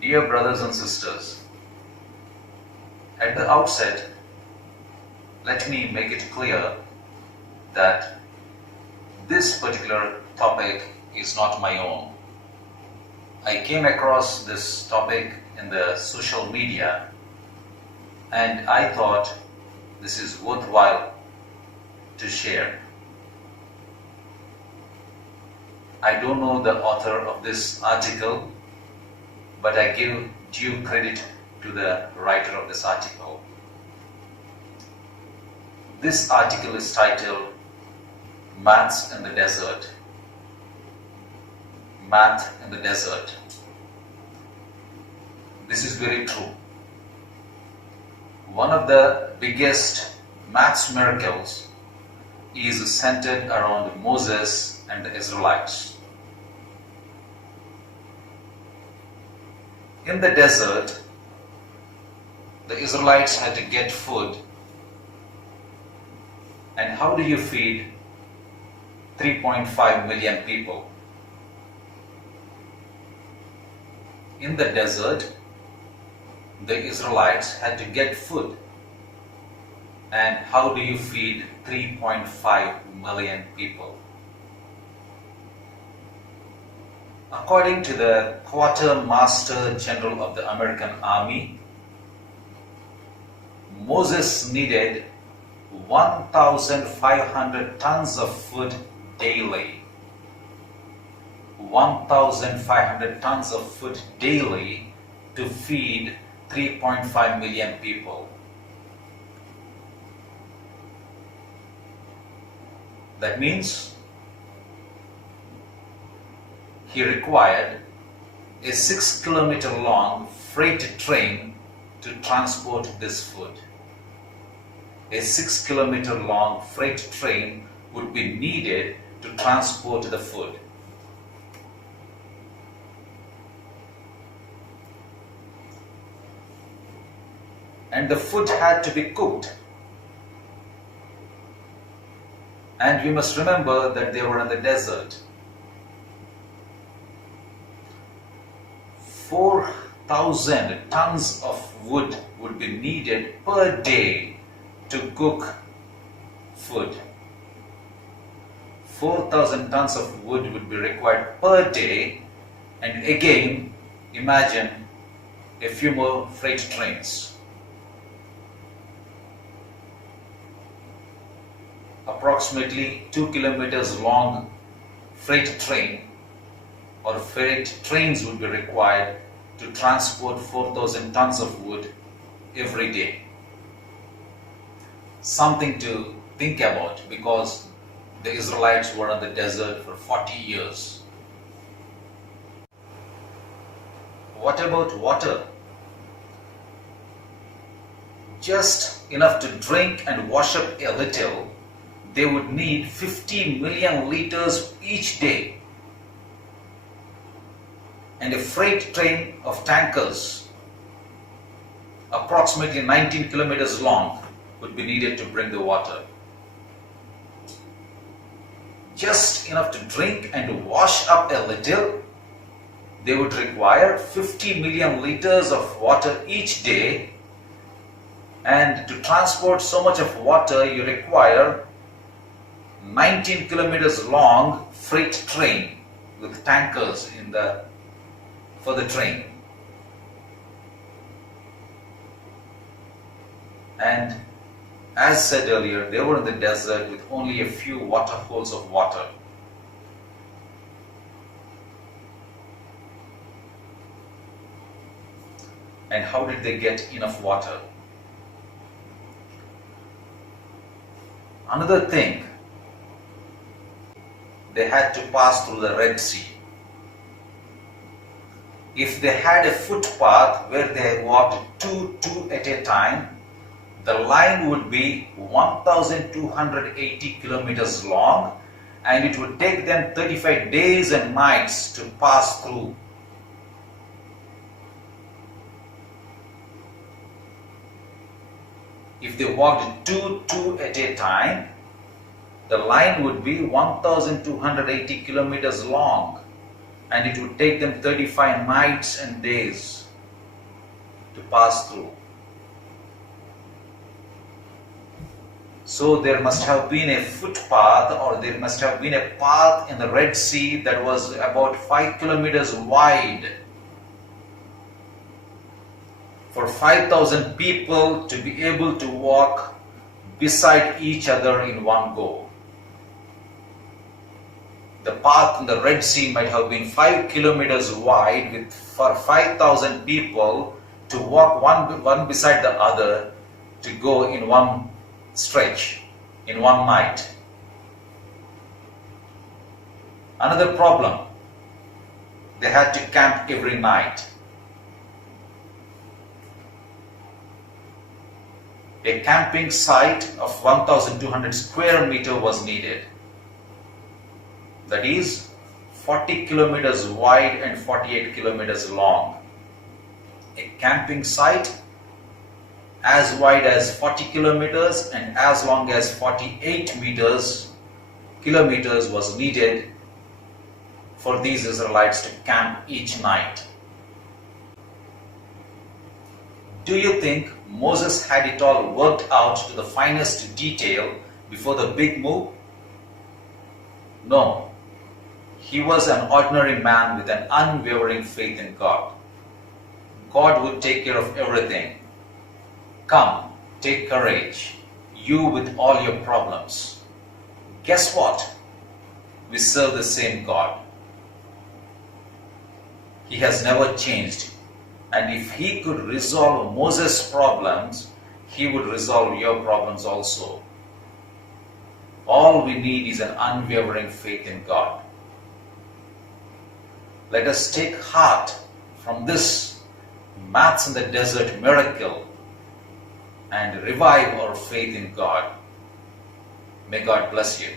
Dear brothers and sisters, at the outset, let me make it clear that this particular topic is not my own. I came across this topic in the social media and I thought this is worthwhile to share. I don't know the author of this article, but I give due credit to the writer of this article. This article is titled Maths in the Desert. Math in the Desert. This is very true. One of the biggest maths miracles is centered around Moses and the Israelites. In the desert, the Israelites had to get food. And how do you feed 3.5 million people? In the desert, the Israelites had to get food. And how do you feed 3.5 million people? According to the Quartermaster General of the American Army, Moses needed 1,500 tons of food daily. 1,500 tons of food daily to feed 3.5 million people. That means he required a 6-kilometer long freight train to transport this food. A 6-kilometer long freight train would be needed to transport the food. And the food had to be cooked. And we must remember that they were in the desert. 4,000 tons of wood would be needed per day to cook food. 4,000 tons of wood would be required per day, and again, imagine a few more freight trains. Approximately 2 kilometers long freight train or freight trains would be required to transport 4,000 tons of wood every day. Something to think about, because the Israelites were in the desert for 40 years. What about water? Just enough to drink and wash up a little, they would need 50 million liters each day. And a freight train of tankers, approximately 19 kilometers long, would be needed to bring the water. Just enough to drink and wash up a little, they would require 50 million liters of water each day. And to transport so much of water, you require 19 kilometers long freight train with tankers for the train. And as said earlier, they were in the desert with only a few waterholes of water. And how did they get enough water? Another thing, they had to pass through the Red Sea. If they had a footpath where they walked two at a time, the line would be 1,280 kilometers long, and it would take them 35 days and nights to pass through. If they walked two at a time, the line would be 1,280 kilometers long, and it would take them 35 nights and days to pass through. So there must have been a footpath, or there must have been a path in the Red Sea that was about 5 kilometers wide for 5,000 people to be able to walk beside each other in one go. The path in the Red Sea might have been 5 kilometers wide for 5,000 people to walk one beside the other to go in one stretch, in one night. Another problem, they had to camp every night. A camping site of 1,200 square meters was needed. That is 40 kilometers wide and 48 kilometers long. A camping site as wide as 40 kilometers and as long as 48 kilometers was needed for these Israelites to camp each night. Do you think Moses had it all worked out to the finest detail before the big move? No. He was an ordinary man with an unwavering faith in God. God would take care of everything. Come, take courage, you with all your problems. Guess what? We serve the same God. He has never changed. And if he could resolve Moses' problems, he would resolve your problems also. All we need is an unwavering faith in God. Let us take heart from this maths in the desert miracle and revive our faith in God. May God bless you.